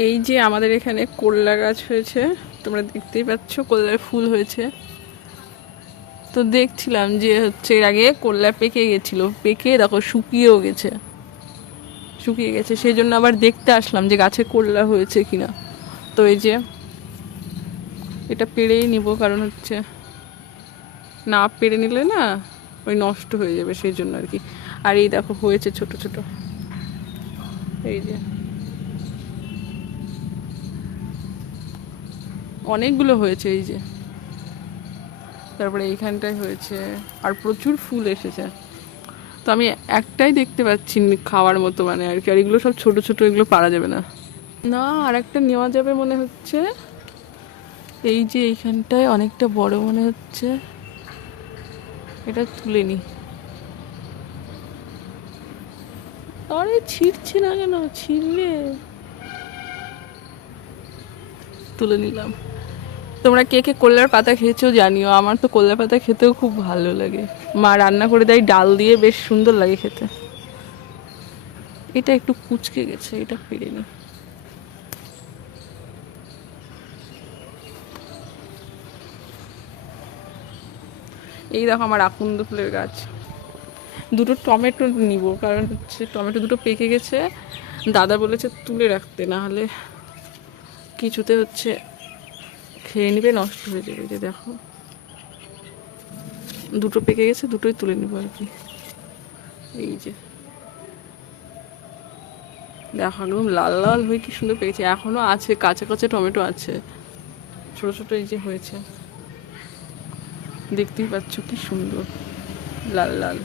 এই যে আমাদের এখানে করলা গাছ হয়েছে, তোমরা দেখতেই পাচ্ছ করলার ফুল হয়েছে। তো দেখছিলাম যে হচ্ছে এর আগে করলা পেকে গেছিল, পেকে দেখো শুকিয়ে গেছে, সেই জন্য আবার দেখতে আসলাম যে গাছে করলা হয়েছে কিনা। তো এই যে এটা পেড়েই নিব, কারণ হচ্ছে না পেড়ে নিলে না ওই নষ্ট হয়ে যাবে, সেই জন্য আর কি। আর এই দেখো হয়েছে ছোট ছোট, এই যে অনেকগুলো হয়েছে এই যে। তারপরে এইখানটায় হয়েছে, আর প্রচুর ফুল এসেছে। তো আমি একটাই দেখতে পাচ্ছি খাওয়ার মতো মানে আর কি, আর এগুলো সব ছোট ছোট, এগুলো পারা যাবে না। না, আর একটা নেওয়া যাবে মনে হচ্ছে। এই যে এইখানটায় অনেকটা বড় মনে হচ্ছে, এটা তুলে নি। আরে ছিঁড়ছে না কেন, ছিঁড়লে তুলে নিলাম। তোমরা কে কে কল্যার পাতা খেয়েছো জানিও, আমার তো কল্যার পাতা খেতেও খুব ভালো লাগে। মা রান্না করে দেয় ডাল দিয়ে, বেশ সুন্দর লাগে খেতে। এটা একটু কুচকে গেছে, এটা পেরে নি। এই দেখো আমার আকন্দ ফুলের গাছ। দুটো টমেটো নিব, কারণ হচ্ছে টমেটো দুটো পেকে গেছে, দাদা বলেছে তুলে রাখতে, না হলে কিছুতে হচ্ছে খেয়ে নিবে, নষ্ট হয়ে যাবে। যে দেখো দুটো পেকে গেছে, দুটোই তুলে নিব আর কি। এই যে দেখো একদম লাল লাল হয়ে কি সুন্দর পেকেছে, এখনো আছে, কাঁচা কাঁচা টমেটো আছে, ছোট ছোট এই যে হয়েছে, দেখতেই পাচ্ছ কি সুন্দর লাল লাল।